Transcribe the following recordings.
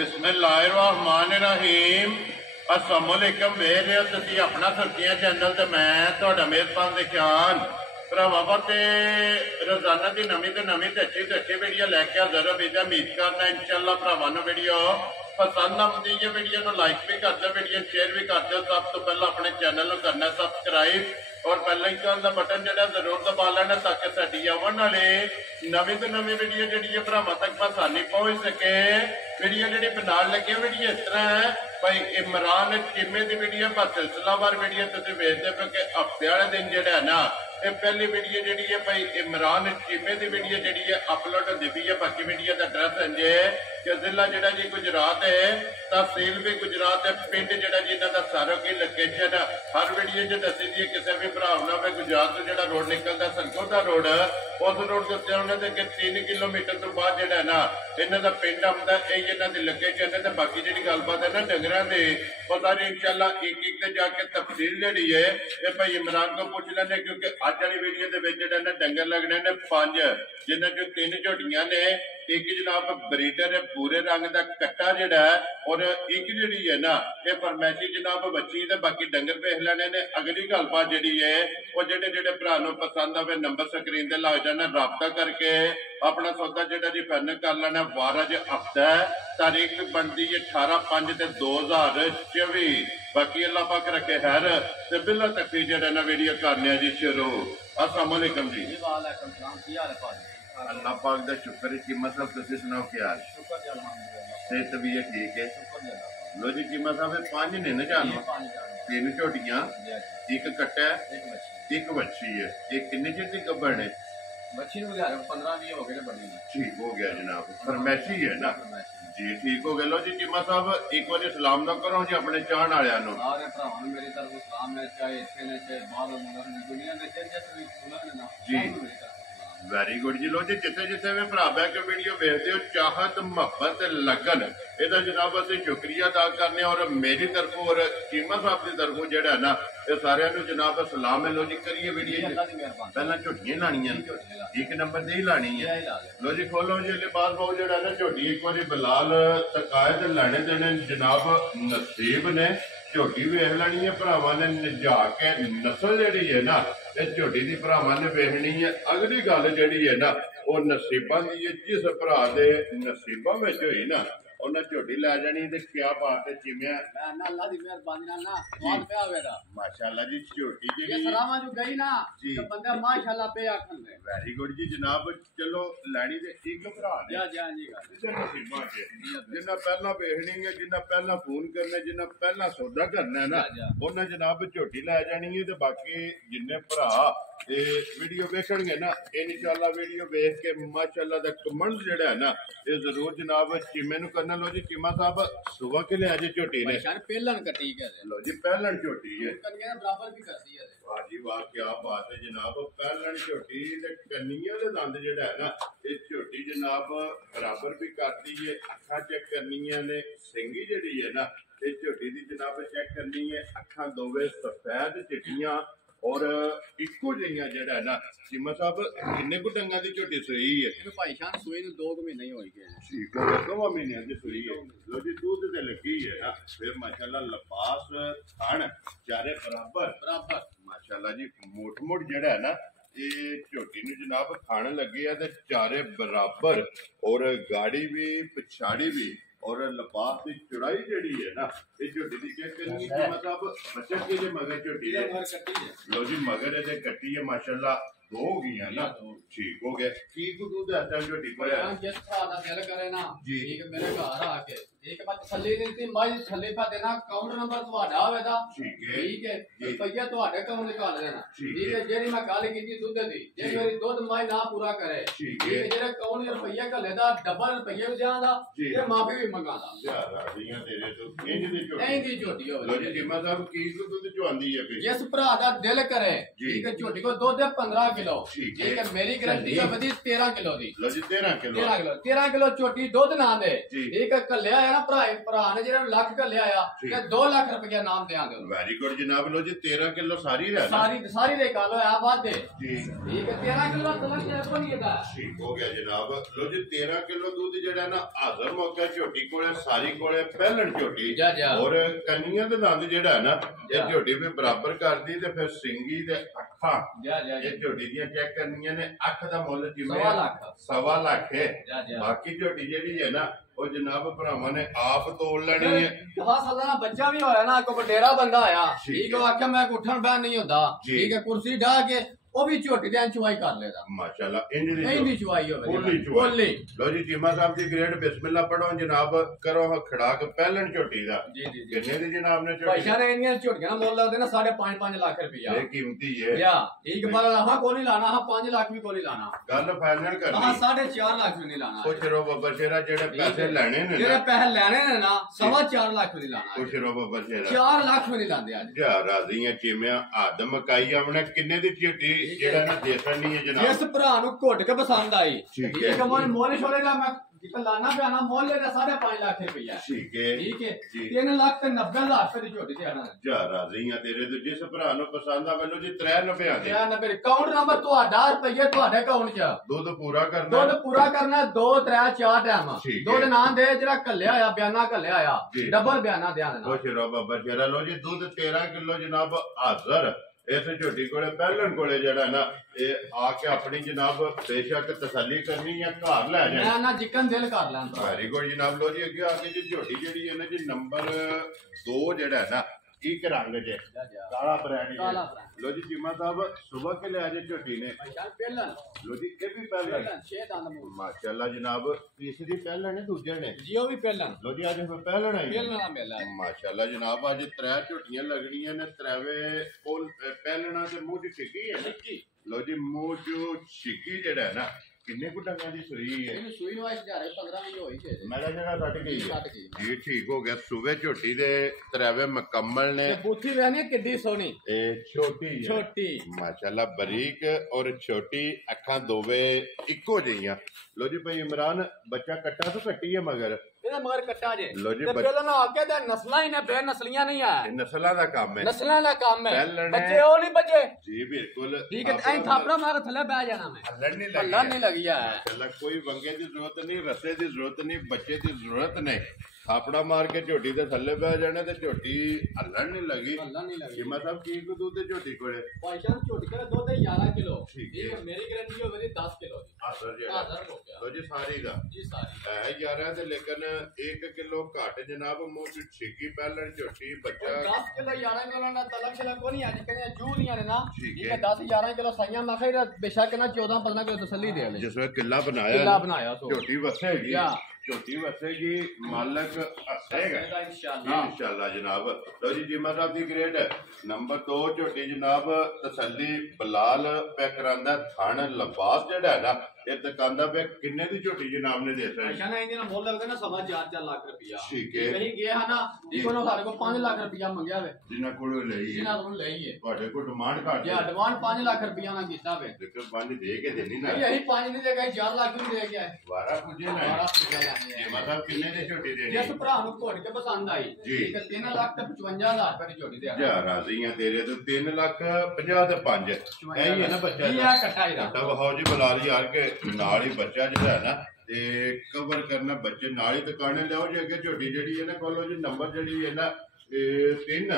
बिस्मिल्लाहिर्रहमानिर्रहीम अस्सलामुअलैकुम वेख रहे हो तुसीं अपना सुर्खियां चैनल ते मैं तुहाडा मेज़बान दिशान भरावां ते रोजाना की नवीं तो अच्छी वीडियो लैके हाज़र हो बेजा उम्मीद करना इंशाअल्लाह भरावां नूं वीडियो पसंद आती है। वीडियो को लाइक भी कर दो, वीडियो शेयर भी कर दो। सब तो पहले अपने चैनल को करना सब्सक्राइब और बेल आइकन का बटन जो जरूर दबा लेना ताकि साडी आने वाले नवीं तो नवीं वीडियो जी भरावां तक आसानी पहुंच सके। वीडियो जी बनाने लगे वीडियो इस तरह है भाई इमरान चीमे की वीडियो पर सिलसिलावार वीडियो तुम वेखते पे कि हफ्ते वाले दिन जोड़ा है ना ये पहली वीडियो जी है भाई इमरान चीमे की वीडियो जी है अपलोड होती पी है। बाकी वीडियो का एड्रैस है कि जिला जोड़ा जी गुजरात है, तहसील भी गुजरात है, पिंड जोड़ा जी इन्हों का सारा की लोकेशन हर वीडियो च दसी दी। किसी भी भरा ना हो गुजरात तो जो रोड निकलता सरकोटा रोड उस रोड के उत्ते उन्होंने 3 किलोमीटर तो बाद जोड़ा है ना इन्हों का पिंड आता यही इन्हों की लोकेशन है। तो बाकी जी गलबात है ना डंगर की वो सारी इंशाल्लाह एक जाके तफसील जी है ये भाई इमरान को पूछ लेने क्योंकि अज वाली वीडियो के डंगर लगने ने 5 जिन्होंने जो 3 झोटियां ने एक जनाब ब्रीडर है भूरे रंग का कट्टा जड़ा है और एक जी है ना ये फरमैशी जनाब बच्ची है। बाकी डंगर वेख लेने ने। अगली गलबात जी है वो जेडे भरा पसंद आवे नंबर स्क्रीन से लग जाना रबता करके अपना सौदा जो जी फाइनल कर लेना। वार अज हफ्ता है, तारीख बनती है 18/5/2024। बाकी अल्लाह पाक रखे खैर ते बिल्ला तक जो ना वीडियो करने जी शुरू। अस्सलाम वालेकुम जी। अल्लाह पाक दा शुक्र है। कीमत साहब तुसीं सुनाओ क्या हाल? सेहत तबीयत ठीक है? लो जी कीमत साहब 5 ने ना जानवर 3 झोटियां एक कट्टा एक बच्ची है। एक किन्ने चिर दी गब्बड़ है? बच्ची 15-20 हो गए बड़ी। ठीक हो गया जनाब फरमैशी है ना जी ठीक हो गया। लो जी कीमत साहब एक बार सलाम ना करो जी अपने चाहन वाले सारे भरावां नूं मेरी तरफ सलाम है, चाहे इत्थे ने चाहे बाहर मुल्क ने दुनिया दे जिस भी सुनन ना जी वेरी गुड जी। लो जी जिथे जिथे भी भरा बह के वीडियो देखते हो चाहत मुहब्बत लगन यदा जनाब असं शुक्रिया अदा करने और मेरी तरफों और चीमा साहब की तरफों जोड़ा ना ये सारे जनाब सलाम है। लो जी करिए वीडियो पहला झोटियां लानिया एक नंबर से ही लानी है। लो जी खोलो जी लिबास बहु जो ना झोटी एक बार बिलाल तकायद लाने देने जनाब नसीब ने झोटी वेख लेनी है। भरावां ने निजा के नस्ल जी है ना झोटी की भरावां ने वेखनी है। अगली गल जी है ना वो नसीबां की है। जिस भरा दे नसीबां में हुई ना उन्हें झोटी लै जानी ते क्या बात है चिमिया माशाअल्लाह जी झोटी जी गई ना बंदा माशाअल्लाह पे आखन दे। वेरी गुड जी जनाब चलो लैनी ते एक भरा ने नसीबां के जिन्ना पहला वेखनी है जिन्ना पहला फोन करना जिन्ना पहला सौदा करना है ना उन्हें जनाब झोटी लै जानी है। ते बाकी जिन्ने भरा वीडियो वेखणगे ना इंशाअल्लाह वीडियो वेख के माशाअल्लाह दा कमेंट जेड़ा है ना ये जरूर जनाब चिमे नूं करना। लो जी चिमा साहब सुबह के लिया जी झोटी ने पहलन कटी है। लो जी पहलन झोटी है बराबर भी करती है। वाह जी वाह क्या बात है जनाब पहलन झोटी ते कन्नियां दे दंद जेड़ा है ना ये झोटी जनाब बराबर भी करती है। अखा चेक करनियां ने सिंगी जेड़ी है ना ये झोटी दी जनाब चेक करनी है। अखा दोवे सफेद चिट्टियां और इको जिहियां जेड़ा है ना चिमा साहब किन्ने को डंगा दी झोटी सूई है? भाई शान सूई नूं 2 महीने ही हो गए। ठीक हो गया 2 महीने की सूई है। लो जी दूध ते लगी है ना फिर माशाल्लाह लबास खान चारे बराबर माशाल्लाह जी मोट जेड़ा है ना ये झोटी नूं जनाब खान लगे है ते चारे बराबर और गाड़ी भी पिछाड़ी भी और लबास की चौड़ाई जी है ना ये झोटी की चेक करनी है। मतलब बच्चा के मगर झोटी है लो जी मगर ये कट्टी है माशाल्लाह 2 हो गई ना ठीक हो गया। की को दूध आता है झोटी पर जिस तरह दा दिल करे ना ठीक मेरे घर आके एक बात थल्ले दी माई थल्ले पा देना काउंटर नंबर ਤੁਹਾਡਾ ਹੋਵੇਗਾ ठीक है रुपया ਤੁਹਾਡੇ ਕਾउंट निकाल देना ठीक है। जेरी मैं गल कीती दुੱਧ ਦੀ ਜੇ ਮੇਰੀ ਦੁੱਧ ਮਾਈ ਨਾ ਪੂਰਾ करे ठीक है ਜਿਹੜਾ ਕਾउंट रुपया ਘੱਲੇ ਦਾ ਡਬਲ रुपया ਵੀ ਜਾਂਦਾ ਤੇ ਮਾਫੀ ਵੀ ਮੰਗਾਦਾ ਯਾਰ ਆੜੀਆਂ ਤੇਰੇ ਤੋਂ ਇੰਜ ਦੀ ਝੋਟੀ ਹੋਵੇ। ਲੋ ਜੀ ਜਿਮਾ ਸਾਹਿਬ ਕੀ ਕੋ ਦੁੱਧ ਚੁਆਂਦੀ ਹੈ ਫਿਰ ਜਿਸ ਭਰਾ ਦਾ ਦਿਲ करे ठीक है ਝੋਟੀ ਕੋ ਦੁੱਧ 15 किलो ठीक है मेरी गारंटी है बदी 13 किलो दी। लो जी 13 किलो 13 किलो ਝੋਟੀ ਦੁੱਧ ਨਾ ਦੇ ਠੀਕ ਹੈ ਕੱਲਿਆ ਹੈ ਨਾ ਭਰਾ ਨੇ ਜਿਹੜਾ ਲੱਖ ਘੱਲਿਆ ਆ ਤੇ 2 ਲੱਖ ਰੁਪਇਆ ਨਾਮ ਦਿਆਂਗੇ। ਵੈਰੀ ਗੁੱਡ ਜਨਾਬ। ਲੋ ਜੀ 13 ਕਿਲੋ ਸਾਰੀ ਹੈ ਸਾਰੀ ਦੇ ਗੱਲ ਹੋਇਆ ਵਾਦੇ ਜੀ। ਠੀਕ ਹੈ 13 ਕਿਲੋ ਤਲਕ ਤੇ ਕੋ ਨਹੀਂ ਹੈਗਾ। ਠੀਕ ਹੋ ਗਿਆ ਜਨਾਬ। ਲੋ ਜੀ 13 ਕਿਲੋ ਦੁੱਧ ਜਿਹੜਾ ਨਾ ਹਾਜ਼ਰ ਮੌਕਾ ਝੋਟੀ ਕੋਲੇ ਸਾਰੀ ਕੋਲੇ ਪਹਿਲਣ ਝੋਟੀ ਔਰ ਕੰਨੀਆਂ ਦੇ ਦੰਦ ਜਿਹੜਾ ਨਾ ਇਹ ਝੋਟੀ ਵੀ ਬਰਾਬਰ ਕਰਦੀ ਤੇ ਫਿਰ ਸਿੰਗੀ ਤੇ ਅੱਖਾਂ ਇਹ ਝੋਟੀ ਦੀਆਂ ਚੈੱਕ ਕਰਨੀਆਂ ਨੇ। ਅੱਖ ਦਾ ਮੁੱਲ ਜਿਵੇਂ 1.25 ਲੱਖ ਹੈ। ਬਾਕੀ ਝੋਟੀ ਜਿਹੜੀ ਹੈ ਨਾ ਉਹ ਜਨਾਬ ਭਰਾਵਾਂ ਨੇ ਆਪ ਤੋੜ ਲੈਣੀ ਹੈ। 10 ਸਾਲਾਂ ਦਾ ਬੱਚਾ ਵੀ ਹੋਇਆ ਨਾ, ਕੋ ਵਡੇਰਾ ਬੰਦਾ ਆਇਆ ਠੀਕ ਉਹ ਆਖਿਆ ਮੈਂ ਉੱਠਣ ਬਹਿਣ ਨਹੀਂ ਹੁੰਦਾ ਠੀਕ ਹੈ, ਕੁਰਸੀ ਢਾ ਕੇ ਉਹ ਵੀ ਝੋਟੀ ਦੇ ਚੁਆਈ ਕਰ ਲੈਦਾ। ਮਾਸ਼ਾਅੱਲਾ ਇੰਜ ਦੀ ਚੁਆਈ ਹੋਵੇ ਬੋਲੀ। ਲੋ ਜੀ ਚੀਮਾ ਸਾਹਿਬ ਦੀ ਗ੍ਰੇਡ ਬਿਸਮਿਲ੍ਲਾ ਪੜੋ ਜਨਾਬ। ਕਰੋ ਖੜਾਕ ਪਹਿਲਣ ਝੋਟੀ ਦਾ ਕਿੰਨੇ ਦੀ ਜਨਾਬ ਨੇ ਝੋਟੀ? ਪੈਸਾ ਨੇ ਇੰਨੀਆਂ ਝੋਟੀਆਂ ਮੁੱਲ ਲੱਗਦੇ ਨਾ 5.5 ਲੱਖ ਰੁਪਇਆ। ਇਹ ਕੀਮਤੀ ਹੈ ਠੀਕ ਪਰ ਆਹ ਕੋ ਨਹੀਂ ਲਾਣਾ, ਆਹ 5 ਲੱਖ ਵੀ ਕੋ ਨਹੀਂ ਲਾਣਾ। ਗੱਲ ਫਾਈਨਲ ਕਰਨੀ ਆਹ 4.5 ਲੱਖ ਵੀ ਨਹੀਂ ਲਾਣਾ। ਖੁਸ਼ ਰਹੋ ਬੱਬਰ ਸ਼ੇਰਾ। ਜਿਹੜੇ ਪੈਸੇ ਲੈਣੇ ਨੇ ਜਿਹੜੇ ਪੈਸੇ ਲੈਣੇ ਨੇ ਨਾ 4.25 ਲੱਖ ਵੀ ਨਹੀਂ ਲਾਣਾ। ਖੁਸ਼ ਰਹੋ ਬੱਬਰ ਸ਼ੇਰਾ। 4 ਲੱਖ ਵੀ ਨਹੀਂ ਲਾਂਦੇ ਅੱਜ। ਜਾ ਰਾਜ਼ੀਆਂ ਚੀਮਿਆਂ ਆਦਮ ਮਕਾਈ ਆਵਣਾ ਕਿੰਨੇ ਦੀ ਝੋਟੀ ਜਿਹੜਾ ਨਾ ਦੇਖਣੀ ਹੈ ਜਨਾਬ। ਜਿਸ ਭਰਾ ਨੂੰ ਘੁੱਟ ਕੇ ਪਸੰਦ ਆਈ ਠੀਕ ਹੈ ਮੋਲ ਛੋੜੇ ਦਾ ਮੈਂ ਲਾਣਾ ਪਿਆ ਨਾ ਮੁੱਲ ਦਾ 5.5 ਲੱਖ ਰੁਪਇਆ। ਠੀਕ ਹੈ 3 ਲੱਖ ਤੇ 90 ਹਜ਼ਾਰ ਰੁਪਏ ਦੀ ਝੋਟੀ ਦੇਣਾ। ਜਾ ਰਾਜ਼ੀਆਂ ਤੇਰੇ ਤੋਂ ਜਿਸ ਭਰਾ ਨੂੰ ਪਸੰਦ ਆ ਮੈਨੂੰ ਜੀ 93 ਦੇ 93 ਅਕਾਊਂਟ ਨੰਬਰ ਤੁਹਾਡਾ ਰੁਪਏ ਤੁਹਾਡੇ ਅਕਾਊਂਟ 'ਚ ਦੁੱਧ ਪੂਰਾ ਕਰਨਾ 2 3 4 ਟਾਈਮ ਦੁੱਧ ਨਾਂ ਦੇ ਜਿਹੜਾ ਘੱਲਿਆ ਆ ਬਿਆਨਾ ਘੱਲਿਆ ਆ ਡਬਲ ਬਿਆਨਾ ਦਿਆਂ ਦੇਣਾ। ਖੁਸ਼ ਰਹੋ ਬਾਬਾ ਸ਼ੇਰਾ। ਲੋ ਜੀ ਦੁੱਧ 13 ਕਿਲੋ ਜਨਾਬ ਹਾਜ਼ਰ ਇਸ ਝੋਟੀ ਕੋਲੇ ਪਹਿਲਣ ਕੋਲੇ ਜਿਹੜਾ ਨਾ ਇਹ ਆ ਕੇ ਆਪਣੀ ਜਨਾਬ ਬੇਸ਼ੱਕ ਤਸੱਲੀ ਕਰਨੀ ਜਾਂ ਘਰ ਲੈ ਜਾਣਾ ਨਾ ਜਿੱਕਨ ਦਿਲ ਕਰ ਲੈਂਦਾ। ਵੈਰੀ ਗੁੱਡ ਜਨਾਬ। ਲੋ ਜੀ ਅੱਗੇ ਆ ਕੇ ਜੀ ਝੋਟੀ ਜਿਹੜੀ ਹੈ ਨਾ ਜੀ ਨੰਬਰ 2 ਜਿਹੜਾ ਨਾ ਇੱਕ ਰੰਗ ਜੇ ਕਾਲਾ ਬਰੈਣੀ। ਲੋ ਜੀ ਚੀਮਾ ਸਾਹਿਬ ਸੁਬਹ ਕੇ ਲਿਆ ਜੇ ਝੋਟੀ ਨੇ ਲੋ ਜੀ ਇਹ ਵੀ ਪਹਿਲਣ 6 ਦੰਦ ਮੂੰਹ ਮਾਸ਼ਾਅੱਲਾ ਜਨਾਬ। ਤੀਸਰੀ ਪਹਿਲਣ ਨੇ ਦੂਜੇ ਨੇ ਜੀ ਉਹ ਵੀ ਪਹਿਲਣ। ਲੋ ਜੀ ਅੱਜ ਪਹਿਲਣ ਆਈ ਪਹਿਲਣਾ ਮੇਲਾ ਮਾਸ਼ਾਅੱਲਾ ਜਨਾਬ। ਅੱਜ 3 ਝੋਟੀਆਂ ਲੱਗਣੀਆਂ ਨੇ। 3ਵੇਂ ਪਹਿਲਣਾ ਦੇ ਮੂੰਹ ਚ ਛਿੱਕੀ ਹੈ ਨਾ। ਲੋ ਜੀ ਮੂੰਹ ਚ ਛਿੱਕੀ ਜਿਹੜਾ ਹੈ ਨਾ ਕਿੰਨੇ ਕੁ ਟੰਗਾਂ ਦੀ ਸੂਈ ਹੈ? ਇਹਨੂੰ ਸੂਈ ਨੂੰ 15 ਵੀ ਹੋਈ ਛੇ ਮੇਰਾ ਜਿਹੜਾ ਕੱਟ ਗਈ ਜੀ। ਠੀਕ ਹੋ ਗਿਆ। ਸੂਵੇ ਝੋਟੀ ਦੇ 3ਵੇਂ ਮੁਕੰਮਲ ਨੇ। ਬੂਥੀ ਵੇਖਣੀ ਕਿੱਡੀ ਸੋਹਣੀ। ਇਹ ਛੋਟੀ ਮਾਸ਼ਾਅੱਲਾ ਬਰੀਕ ਔਰ ਛੋਟੀ ਅੱਖਾਂ ਦੋਵੇਂ ਇੱਕੋ ਜਿਹੀਆਂ। ਲੋ ਜੀ ਭਾਈ ਇਮਰਾਨ ਬੱਚਾ ਕੱਟਾ ਤੋਂ ਕੱਟੀ ਹੈ ਮਗਰ ਇਹਦਾ ਮਗਰ ਕੱਟਾ ਜੇ ਲੋ ਜੀ ਪਹਿਲਾਂ ਨਾ ਆਕੇ ਤਾਂ ਨਸਲਾਂ ਹੀ ਨੇ ਬੇਨਸਲੀਆਂ ਨਹੀਂ ਆ। ਨਸਲਾਂ ਦਾ ਕੰਮ ਹੈ। ਨਸਲਾਂ ਦਾ ਕੰਮ ਹੈ। ਬੱਚੇ ਉਹ ਨਹੀਂ ਬੱਚੇ ਜੀ ਬਿਲਕੁਲ ਠੀਕ ਹੈ। ਐਂ ਥਾਪੜਾ ਮਾਰ ਥੱਲੇ ਬਹਿ ਜਾਣਾ ਮੈਂ। ਹੱਲਣ ਨਹੀਂ ਲੱਗੀ ਆ। ਚੱਲ ਕੋਈ ਵੰਗੇ ਦੀ ਜ਼ਰੂਰਤ ਨਹੀਂ, ਰਸੇ ਦੀ ਜ਼ਰੂਰਤ ਨਹੀਂ, ਬੱਚੇ ਦੀ ਜ਼ਰੂਰਤ ਨਹੀਂ। ਥਾਪੜਾ ਮਾਰ ਕੇ ਝੋਟੀ ਦੇ ਥੱਲੇ ਬਹਿ ਜਾਣਾ ਤੇ ਝੋਟੀ ਹੱਲਣ ਨਹੀਂ ਲੱਗੀ। ਜਿਮਾ ਸਾਹਿਬ ਕੀ ਕੋ ਦੁੱਧ ਝੋਟੀ ਕੋਲੇ? ਭਾਈਜਾਨ ਝੋਟੀ ਕੋਲੇ ਦੁੱਧ 11 ਕਿਲੋ। ਠੀਕ ਹੈ ਮੇਰੀ ਗਾਰੰਟੀ ਹੋਵੇ 10 ਕਿਲੋ ਦੀ। ਹਾਜ਼ਰ ਜਿਹੜਾ ਲੋ ਜੀ ਸਾਰੀ ਦਾ ਜੀ ਸਾਰੀ ਹੈ 11 ਤੇ ਲੇਕਿਨ 1 ਕਿਲੋ ਘੱਟ ਜਨਾਬ। ਮੂੰਹ ਚ ਛਿੱਕੀ ਪਹਿਲਣ ਝੋਟੀ ਬੱਚਾ 10 ਕਿਲੋ 11 ਕਿਲੋ ਦਾ ਤਲਕ ਛਲਾ ਕੋ ਨਹੀਂ ਅੱਜ ਕਹਿੰਦੇ ਜੂਲੀਆਂ ਨੇ ਨਾ ਠੀਕ ਹੈ 10 11 ਕਿਲੋ ਸਾਈਆਂ ਮੈਂ ਕਿਹਾ ਬੇਸ਼ੱਕ ਨਾ 14 15 ਕਿਲੋ ਤਸੱਲੀ ਦੇ ਲੈ। ਜਿਸ ਵੇ ਕਿੱਲਾ ਬਣਾਇਆ ਝੋਟੀ ਵਸੇਗੀ ਝੋਟੀ ਵਸੇਗੀ ਮਾਲਕ ਹੱਸੇਗਾ ਇਨਸ਼ਾਅੱਲਾ ਜਨਾਬ। ਲੋ ਜੀ ਜੀਮਾ ਸਾਹਿਬ ਦੀ ਗ੍ਰੇਡ ਨੰਬਰ 2 ਝੋਟੀ ਜਨਾਬ ਤਸੱਲੀ ਬਲਾਲ ਪੈ ਕਰਾਂਦਾ ਥਣ ਲਬਾਸ ਜਿਹੜਾ ਹੈ ਨਾ ਇਹ ਦੁਕਾਨਦਾਰ ਪੇ ਕਿੰਨੇ ਦੀ ਝੋਟੀ ਜਨਾਬ ਨੇ ਦੇ ਦਿੱਤਾ? ਅੱਛਾ ਨਾ ਇਹਦੇ ਨਾਲ ਮੁੱਲ ਲੱਗਦਾ ਨਾ 4.5 ਲੱਖ ਰੁਪਇਆ। ਠੀਕ ਹੈ ਕਹੀਂ ਗਿਆ ਨਾ ਇਹੋ ਨਾ ਸਾਡੇ ਕੋਲ 5 ਲੱਖ ਰੁਪਇਆ ਮੰਗਿਆ ਵੇ ਜਿਨ੍ਹਾਂ ਕੋਲੋਂ ਲਈ ਜਿਨ੍ਹਾਂ ਕੋਲੋਂ ਲਈ ਹੈ ਤੁਹਾਡੇ ਕੋਲ ਡਿਮਾਂਡ ਘੱਟ ਜੇ ਐਡਵਾਂਸ 5 ਲੱਖ ਰੁਪਇਆ ਨਾ ਕੀਤਾ ਵੇ ਦੇਖੋ 5 ਦੇ ਕੇ ਦੇਣੀ ਨਾ। ਅਸੀਂ 5 ਨਹੀਂ ਦੇ ਗਏ 4 ਲੱਖ ਵੀ ਦੇ ਕੇ ਆਏ। ਵਾਰਾ ਪੁੱਜੇ ਨਾ ਮਤਲਬ ਕਿੰਨੇ ਦੀ ਝੋਟੀ ਦੇਣੀ? ਜਿਸ ਭਰਾ ਨੂੰ ਘੋੜ ਕੇ ਪਸੰਦ ਆਈ ਠੀਕ ਹੈ 3 ਲੱਖ ਤੇ 55,000 ਰੁਪਏ ਦੀ ਝੋਟੀ ਦੇ ਜਾ ਰਾਜ਼ੀਆਂ ਤੇਰੇ ਤੋਂ 3 ਲੱਖ 50 ਤੇ 5 ਇਹੀ ਹੈ ਨਾ ਬੱਚਾ ਇਹ ਆ ਕੱਟਾ ਇਹਦਾ ਕੱਟਾ ਵਹਾਓ ਜੀ ਬਲਾਲ ਯਾਰ ਕੇ ਨਾਲ ਹੀ ਬੱਚਾ ਜਿਹੜਾ ਹੈ ਨਾ ਤੇ ਕਵਰ ਕਰਨਾ ਬੱਚੇ ਨਾਲ ਹੀ ਦੁਕਾਨੇ ਲਿਆਓ ਜੇ ਅੱਗੇ ਝੋਟੀ ਜਿਹੜੀ ਹੈ ਨਾ ਕੋਲੋਂ ਜੀ ਨੰਬਰ ਜਿਹੜੀ ਹੈ ਨਾ 3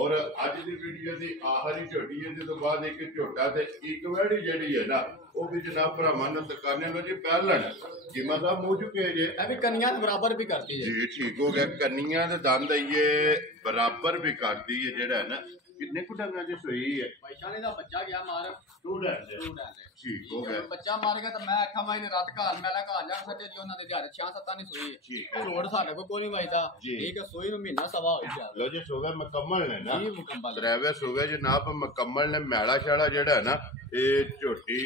ਔਰ ਅੱਜ ਦੀ ਵੀਡੀਓ ਦੀ ਆਖਰੀ ਝੋਟੀ ਹੈ ਤੋਂ ਬਾਅਦ ਇੱਕ ਝੋਟਾ ਤੇ ਇੱਕ ਵੈੜੀ ਜਿਹੜੀ ਹੈ ਨਾ ਉਹ ਵੀ ਜਨਾਬ ਭਰਾਵਾਂ ਨੂੰ ਦੁਕਾਨੇ ਨੂੰ ਜੀ ਪਹਿਲਣ ਜਿਮਾ ਸਾਹਿਬ ਮੂੰਹ ਚੁੱਕੇ ਜੇ ਇਹ ਵੀ ਕੰਨੀਆਂ ਦੇ ਬਰਾਬਰ ਵੀ ਕਰਦੀ ਹੈ ਜੀ। ਠੀਕ ਹੋ ਗਿਆ। ਕੰਨੀਆਂ ਦੇ ਦੰਦ ਇਹ ਬਰਾਬਰ ਵੀ ਕਰਦੀ ਹੈ ਜਿਹੜਾ ਹੈ ਨਾ। ਕਿੰਨੇ ਕੁ ਡੰਗਾਂ ਦੀ ਸੂਈ ਹੈ? ਪੈਸਾ ਨੇ ਦਾ ਬੱਚਾ ਗਿਆ ਮਾਰ ਸਟੂਡੈਂਟ ਠੀਕ ਹੋ ਗਿਆ। ਬੱਚਾ ਮਾਰ ਗਿਆ ਤਾਂ ਮੈਂ ਆਖਾਂ ਮਾਈ ਨੇ ਰਾਤ ਘਰ ਮੈਲਾ ਘਰ ਜਾ ਸਕਦੇ ਜੀ ਉਹਨਾਂ ਦੇ ਦਿਹਾੜੇ 6-7 ਨਹੀਂ ਸੋਈ ਠੀਕ ਹੈ। ਰੋਡ ਸਾਡੇ ਕੋਲ ਕੋਈ ਨਹੀਂ ਵਜਦਾ ਠੀਕ ਹੈ। ਸੋਈ ਨੂੰ ਮਹੀਨਾ ਸਵਾ ਹੋ ਗਿਆ। ਲੋ ਜੀ ਸੂਵੇ ਮੁਕੰਮਲ ਨੇ ਨਾ ਜੀ ਮੁਕੰਮਲ ਡਰਾਈਵਰ ਸੂਵੇ ਜਨਾਬ ਮੁਕੰਮਲ ਨੇ। ਮੈਲਾ ਛਾਲਾ ਜਿਹੜਾ ਹੈ ਨਾ ਇਹ ਝੋਟੀ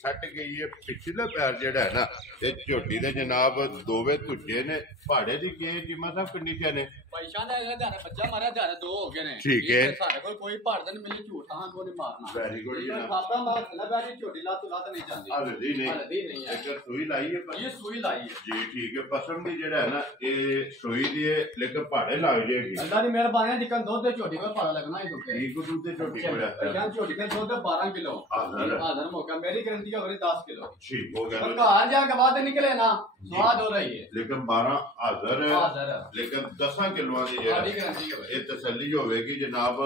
ਸੱਟ ਗਈ ਹੈ ਪਿਛਲੇ ਪੈਰ ਜਿਹੜਾ ਹੈ ਨਾ ਤੇ ਝੋਟੀ ਦੇ ਜਨਾਬ ਦੋਵੇਂ ਧੁੱਜੇ ਨੇ। ਪਹਾੜੇ ਦੀ ਕੀ ਕੀਮਤ ਸਾਹਿਬ ਕੰਡੀਸ਼ਨ ਨੇ? ਪੈਸਾ ਦਾ ਦਿਹਾੜੇ ਬੱਚਾ ਮਾਰਿਆ ਦਿਹਾੜੇ 2 ਹੋ ਗਏ ਨੇ ਠੀਕ ਹੈ। ਸਾਡੇ ਕੋਲ कोई भड़दन मिली झूठ हाँ को नहीं मारना वेरी गुड जनाब खाता मार ना बैठी छोटी लात नहीं जाती हल्दी नहीं है एक सुई लाई है ये सुई लाई है जी ठीक है पसम भी जेड़ा है ना ये सुई दी है लेकिन भाड़े लग जाएगी अल्लाह दी मेहरबानी जिकन दूध दे छोटी को पता लगना ही दुखे ठीक दूध दे छोटी को रहता जान छोटी के दूध 12 किलो हां मौका मेरी गारंटी का 10 किलो ठीक हो गया घर जाके बाद निकले ना स्वाद हो रही है लेकिन 12 हाजिर लेकिन 10 किलो दी ये तसल्ली होगी जनाब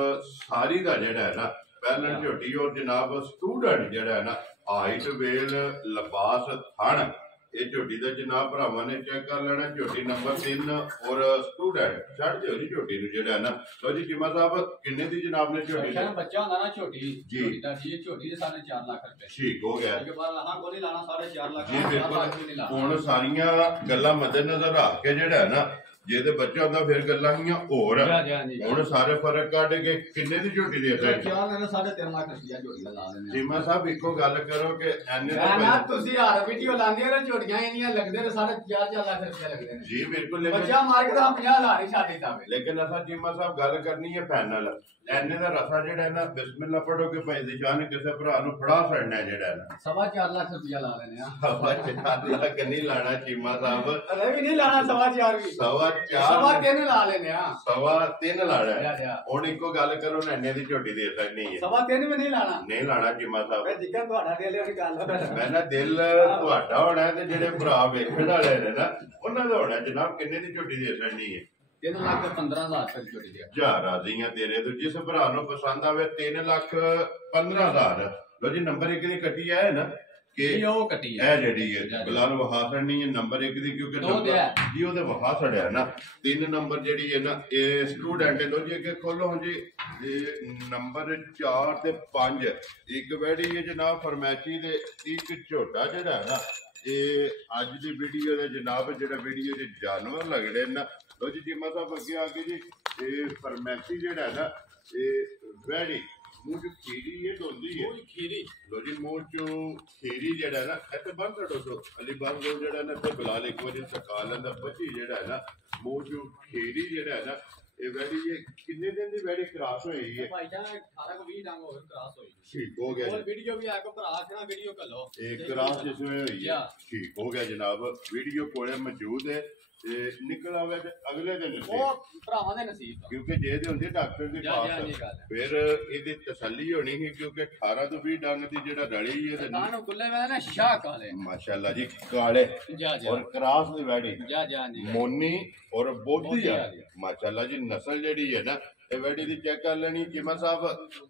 सारी का जेड़ा है ना पहले झोटी और जनाब स्टूडेंट जेड़ा है ना हाइट वेल लिबास थन ये झोटी का जनाब भरावां ने चेक कर लेना झोटी नंबर 3 और स्टूडेंट छड़ दियो जी झोटी नु जेड़ा है ना लो जी चिमा साहब किन्ने दी जनाब ने झोटी बच्चा होंदा ना छोटी जी झोटी दे 4.5 लाख रुपए ठीक हो गया के बाद लाना गोली लाना 4.5 लाख जी बिल्कुल हुन सारियां गल्लां मद्देनजर रख के जेड़ा है ना जे ते बच्चा होंदा फिर गल्लां हियां होर हुन सारे फर्क कढ के किन्ने दी झोटी दे सकदे क्या मैंने 3.5 लाख रुपया झोटी दा ला देने चिमा साहब इको गल करो कि एने दा ना तुसी हर वीडियो लांदे हो झोटियां इनियां लगदे ने 4.5 लाख रुपया लगदे ने जी बिल्कुल बच्चा मार के 50,000 ही छाती साहब लेकिन असा चिमा साहब गल करनी है फाइनल एने दा रसा जेड़ा है ना बिस्मिल्लाह पढ़ो के भाई दी शान किसे भरा नु फड़ा छड़ना जेड़ा है ना 4.5 लाख रुपया ला लेने आ 4.5 लाख नहीं लाना चिमा साहब अरे भी नहीं लाना 4.5 भी 3.5 ला लेने आ 3.5 लाना है हुन इको गल करो ना एने दी झोटी दे सकनी है 3.5 भी नहीं लाना चिमा साहब मैं जिक्र ਤੁਹਾਡਾ ਦਿਲ ਵਾਲੀ ਗੱਲ मैं ना दिल ਤੁਹਾਡਾ होना ते जेड़े भरा वेखण वाले ने ना उन्हां दा होना जनाब किन्ने दी झोटी दे सकनी है 3,15,000 तक छोटी दिया जा राजियां तेरे तो जिस भरा नु पसंद आवे 3,15,000 लो जी नंबर 1 दी कट्टी है ना कि ये ओ कट्टी है ए जेडी है बिलाल वहा छड़नी है नंबर 1 दी क्योंकि नंबर जी ओदे वहा छड़या ना 3 नंबर जेडी है ना ए स्टूडेंट लो जी अगे खोलो हां जी नंबर 4 ते 5 एक वैडी है जनाब फरमैची दे एक छोटा जेड़ा है ना ये अज दी वीडियो दे जनाब जेड़ा वीडियो दे जानवर लगड़े ना लो जी चिमा साहब अगे आके जी ये फरमैची जेड़ा है ना ये वैडी मुझ खीरी ये दोंदी है खीरी लो जी मुंह चो खीरी जेड़ा है ना इत्थे बंद करो तो अली बाग रोड जेड़ा है ना ते बिलाल एक बार सका लेंदा बच्ची जेड़ा है ना मुंह चो खीरी जेड़ा है ना ये वैडी ये कितने दिन दी वैडी क्रॉस होई है भाई जान 18 को 20 डांग और क्रॉस होई ठीक हो गया और वीडियो भी आके पर आखना वीडियो कर लो एक क्रॉस जिसमें हुई है ठीक हो गया जनाब वीडियो कोले मौजूद है निकल आवे ते अगले दिन वो भरावां दे नसीब क्योंकि जे दे हुंदे डॉक्टर दी पास फिर इहदी तसल्ली होनी ही क्योंकि 18 तो 20 डंग दी जेड़ा रली है ते दानो गुल्ले में ना शाह काले माशाल्लाह जी काले और क्रॉस दी वैडी जी मोनी और बोधी है माशाल्लाह जी नस्ल जेडी है ना ये वैडी दी चेक कर लेनी चिमा साहब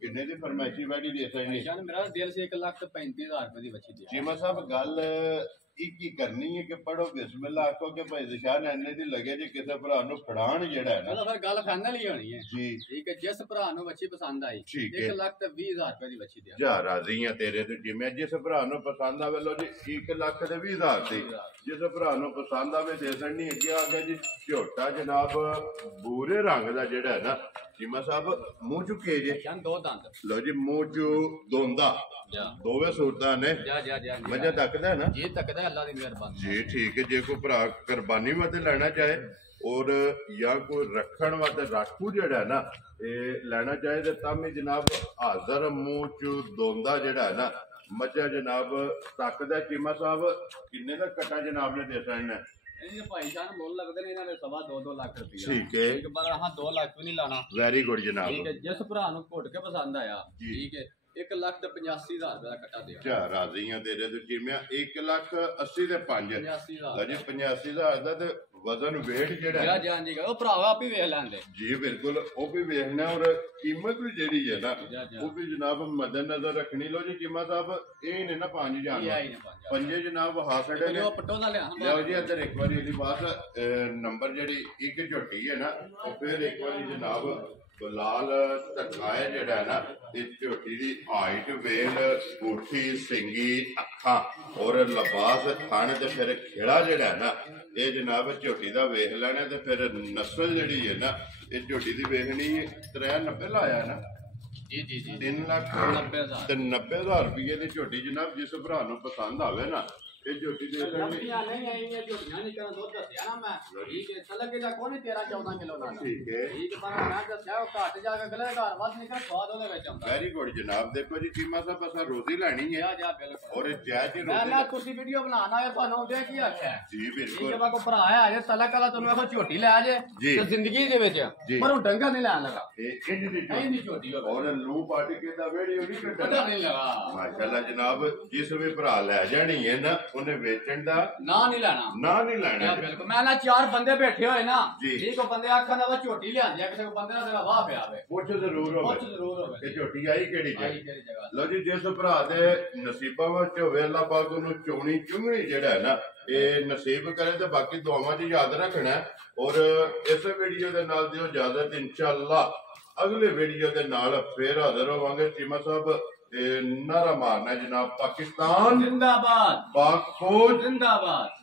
किन्ने दी फरमाइशी वैडी दे सकनी जान मेरा दिल से 1,35,000 रुपए दी बची दी चिमा साहब गल एक ही करनी है कि पढ़ो बिस्मिल्लाह आखो कि भाई दिशान एने दी लगे जी किसे भरा नु फड़ान जेड़ा है ना फिर गल फाइनल ही होनी है जी ठीक है जिस भरा नु बच्ची पसंद आई 1,20,000 रुपए दी बच्ची दिया जा राजी है तेरे तो जिम्मे जिस भरा नु पसंद आवे लो जी 1,20,000 दी जिस भरा नु पसंद आवे दे सकनी अगे आ गया जी झोटा जनाब भूरे रंग दा जेड़ा है ना चिमा साहब मुंह चुके जे दो दंद लो जी मुंह चू दोंदा दोवे सूरतां ने मजा तकदा है ना जी तकदा अल्लाह दी मेहरबानी जी ठीक है जे कोई भरा कुर्बानी वास्ते लेना चाहे और या कोई रखण वास्ते राखू जेड़ा है ना ये लेना चाहे तो तां भी जनाब हाजर मुंह चू दोंदा जेड़ा है ना मजा जनाब तकदा चिमा साहब किन्ने दा कट्टा जनाब ने दे सकना भाईजान मोल लगदे ने इन्हां दे 2.5 लाख रुपया ठीक है एक बार हां 2 लाख भी नहीं लाना वेरी गुड जनाब ठीक है जिस भरा नु घुट के पसंद आया ठीक है 1,85,000 रुपए दा कट्टा दिया क्या राजी हैं तेरे तो जिम्मे 1,80,000 दे 5 85,000 जी 85,000 दा ते वजन वेट जेड़ा जी जान जी ओ भरावा आप ही वेख लेंदे जी बिल्कुल ओ भी देखना और कीमत भी जेड़ी है ना वो भी जनाब मद्देनजर रखनी लो जी कीमत साहब ए ने ना 5 जान पंजे जनाब हासड़े ने पट्टो दा ले लो जी इधर एक बार इदी बात नंबर जेड़ी एक झोटी है ना और फिर एक बार जनाब बिलाल धक्का है जेड़ा है ना इस झोटी दी हाइट वेल कोठी सिंगी अखा और लिबास खाने ते फिर खेड़ा जेड़ा है ना ये जनाब झोटी दा वेख लेना ते फिर नस्ल जेड़ी है ना इस झोटी दी वेखनी 93 लाया ना जी 3,90,000 रुपये दी झोटी जनाब जिस भरा नु पसंद आवे ना ਇਹ ਝੋਟੀ ਦੇ ਲੱਭੀਆਂ ਨਹੀਂ ਆਈਆਂ ਝੋਟੀਆਂ ਨਹੀਂ ਕਰਨ ਦੁੱਧ ਦੱਸਿਆ ਨਾ ਮੈਂ ਠੀਕ ਹੈ ਤਲਕੇ ਦਾ ਕੋਈ 13-14 ਕਿਲੋ ਦਾ ਠੀਕ ਹੈ ਠੀਕ ਪਰ ਮੈਂ ਦੱਸਿਆ ਉਹ ਘੱਟ ਜਾ ਕੇ ਅਗਲੇ ਘਰ ਵੱਧ ਨਿਕਲ ਸਵਾਦ ਉਹਦੇ ਵਿੱਚ ਆਉਂਦਾ ਵੈਰੀ ਗੁੱਡ ਜਨਾਬ ਦੇਖੋ ਜੀ ਚੀਮਾ ਸਾਹਿਬ ਅਸਾਂ ਰੋਜ਼ੀ ਲੈਣੀ ਹੈ ਜਾ ਬਿਲਕੁਲ ਔਰ ਜੈ ਜੀ ਮੈਂ ਨਾ ਤੁਸੀਂ ਵੀਡੀਓ ਬਣਾਉਣਾ ਹੈ ਤੁਹਾਨੂੰ ਦੇ ਕੀ ਆਖਿਆ ਜੀ ਠੀਕ ਹੈ ਬਿਲਕੁਲ ਬਾ ਕੋ ਭਰਾ ਆ ਜੇ ਤਲਕ ਵਾਲਾ ਤੁਹਾਨੂੰ ਇਹੋ ਝੋਟੀ ਲੈ ਜੇ ਜੀ। ਤੇ ਜ਼ਿੰਦਗੀ ਦੇ ਵਿੱਚ ਪਰ ਉਹ ਡੰਗਾ ਨਹੀਂ ਲੈਣ ਲਗਾ ਇਹ ਇੰਜ ਦੀ ਇਹ ਨਹੀਂ ਝੋਟੀ ਹੋਵੇ ਔਰ ਲੂ ਪਾਰਟੀ ਕੇ ਦਾ ਵੀਡੀਓ ਨਹੀਂ ਪਤਾ ਕੱਢਣਾ ਨਹੀਂ ਲਗਾ ਮਾਸ਼ਾਅੱਲਾ ਜਨਾਬ ਜਿਸ ਵੀ ਭਰਾ ਲੈ ਜਾਣੀ ਹੈ ਨਾ ਉਹਨੇ ਵੇਚਣ ਦਾ ਨਾ ਨਹੀਂ ਲੈਣਾ ਨਾ ਨਹੀਂ ਲੈਣਾ ਬਿਲਕੁਲ ਮੈਂ ਨਾ 4 ਬੰਦੇ ਬੈਠੇ ਹੋਏ ਨਾ ਜੀ। ਠੀਕ ਉਹ ਬੰਦੇ ਆਖਾਂ ਦਾ ਵਾ ਝੋਟੀ ਲਿਆਂਦੀ ਆ ਕਿਸੇ ਕੋ ਬੰਦੇ ਦਾ ਵਾਹ ਪਿਆ ਹੋਵੇ ਪੁੱਛ ਜ਼ਰੂਰ ਪੁੱਛ ਹੋਵੇ ਜ਼ਰੂਰ ਹੋਵੇ ਕਿ ਝੋਟੀ ਆਈ ਕਿਹੜੀ ਆਈ ਜੇ ਕਿਹੜੀ ਜਗ੍ਹਾ ਲਓ ਜੀ ਜਿਸ ਭਰਾ ਦੇ ਨਸੀਬਾਂ ਵਿੱਚ ਹੋਵੇ ਅੱਲਾਹ ਪਾਕ ਉਹਨੂੰ ਚੋਣੀ ਚੁੰਗਣੀ ਜਿਹੜਾ ਹੈ ਨਾ ਇਹ ਨਸੀਬ ਕਰੇ ਤੇ ਬਾਕੀ ਦੁਆਵਾਂ 'ਚ ਯਾਦ ਰੱਖਣਾ ਹੈ। ਔਰ ਇਸ ਵੀਡੀਓ ਦੇ ਨਾਲ ਦਿਓ ਇਜਾਜ਼ਤ ਇਨਸ਼ਾਅੱਲਾ ਅਗਲੇ ਵੀਡੀਓ ਦੇ ਨਾਲ ਫੇਰ ਹਾਜ਼ਰ ਹੋਵਾਂਗੇ ਚੀਮਾ ਸਾਹਿਬ ਤੇ ਨਾਰਾ ਮਾਰਨਾ ਜਨਾਬ ਪਾਕਿਸਤਾਨ जिंदाबाद पाक फौज जिंदाबाद